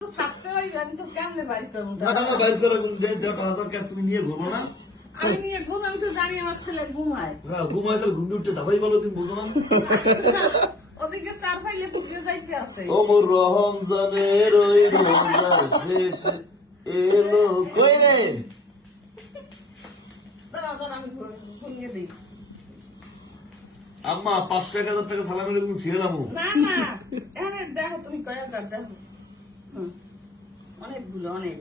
তুমি নিয়ে ঘুমো না? আমি নিয়ে ঘুম, আমি তো জানি আমার ছেলে ঘুমায়। ঘুমায় তাহলে ঘুম উঠতে যাবাই বলো, তুমি বুঝো না? ওদিকে চার ফাইলে পুকুরে যাইতে আছে। ও মোর রমজানের ওই রোজা শেষ এলো কই রে? দাঁড়াও দাঁড়াও, আমি শুনিয়ে দিই। আম্মা 500-1000 টাকা সালামের এরকম ছিলাম। না না, এখানে দেখো তুমি কয় হাজার দেখো। অনেকগুলো, অনেক।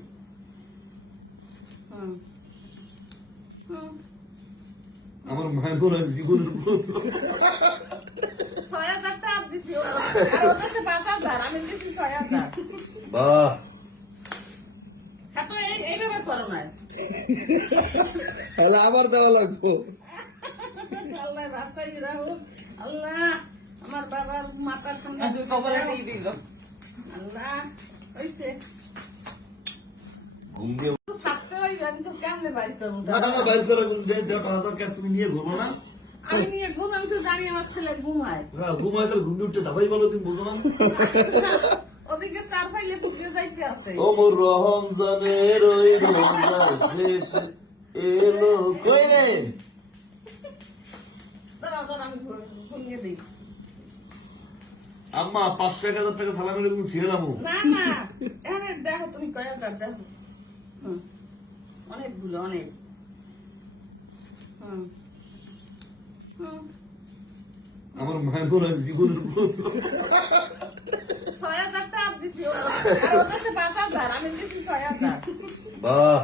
আমার মায়ের মনে হয় জীবনের 6,000 টাকা দিছি, আর ওর কাছে 5,000, আমি দিছি 6,000। বাহ, হ্যাঁ তো এইভাবে করো না। তাহলে আবার দেওয়া লাগবো। আল্লাহ বাঁচাই রাখো, আল্লাহ আমার বাবার মাথা ঠান্ডা দিল। আল্লাহ হইছে ঘুম দিয়ে থাকতে হইবে, আমি তো কেমনে বাইর করবো? বাইর করে তুমি নিয়ে ঘুমো না? আমি নিয়ে ঘুম, আমি তো জানি আমার ছেলে ঘুমায়। ঘুমায় তাহলে ঘুম উঠতে যাবাই বলো, তুমি বুঝো না? ওদিকে চার ফাইলে পুকুরে যাইতে আছে। ও মোর রমজানের ওই রোজা শেষ এলো কই রে? দাঁড়াও দাঁড়াও, আমি শুনিয়ে দিই। আম্মা 500-1000 টাকা সালামের এরকম ছিলাম। না না, এখানে দেখো তুমি কয় হাজার দেখো। অনেকগুলো, অনেক। আমার মায়ের মনে হয় জীবনের 6,000 টাকা দিছি, আর ওর কাছে 5,000, আমি দিছি 6,000। বাহ,